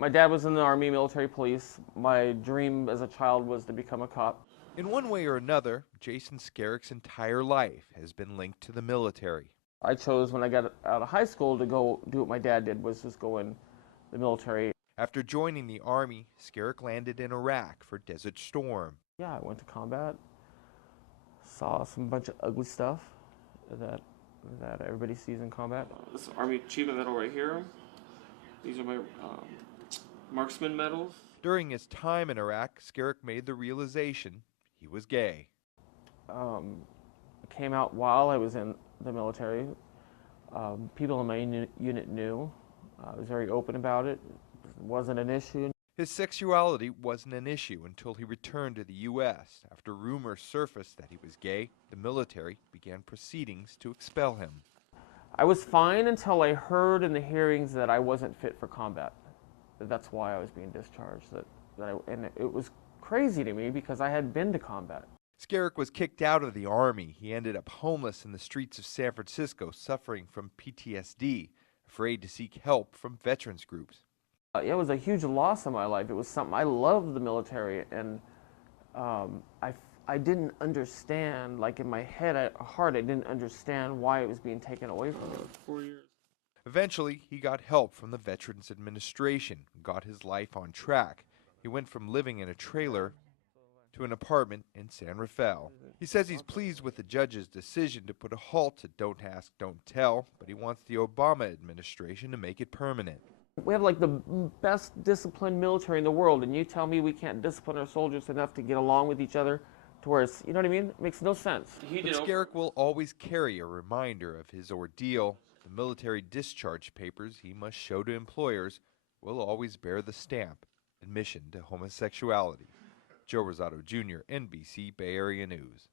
My dad was in the Army, military police. My dream as a child was to become a cop. In one way or another, Jason Skerik's entire life has been linked to the military. I chose when I got out of high school to go do what my dad did, was just go in the military. After joining the Army, Skerik landed in Iraq for Desert Storm. Yeah, I went to combat, saw some bunch of ugly stuff that everybody sees in combat. This Army Achievement Medal right here. These are my marksman medals. During his time in Iraq, Skerik made the realization he was gay. I came out while I was in the military. People in my unit knew. I was very open about it. It wasn't an issue. His sexuality wasn't an issue until he returned to the U.S. After rumors surfaced that he was gay, the military began proceedings to expel him. I was fine until I heard in the hearings that I wasn't fit for combat. That's why I was being discharged. And it was crazy to me because I had been to combat. Skerik was kicked out of the Army. He ended up homeless in the streets of San Francisco, suffering from PTSD, afraid to seek help from veterans groups. It was a huge loss in my life. It was something, I loved the military, and I didn't understand, like in my heart, I didn't understand why it was being taken away from me. 4 years. Eventually, he got help from the Veterans Administration and got his life on track. He went from living in a trailer to an apartment in San Rafael. He says he's pleased with the judge's decision to put a halt to Don't Ask, Don't Tell, but he wants the Obama administration to make it permanent. We have like the best disciplined military in the world, and you tell me we can't discipline our soldiers enough to get along with each other to where it's, you know what I mean? It makes no sense. But Skerik will always carry a reminder of his ordeal. The military discharge papers he must show to employers will always bear the stamp, admission to homosexuality. Joe Rosado Jr., NBC Bay Area News.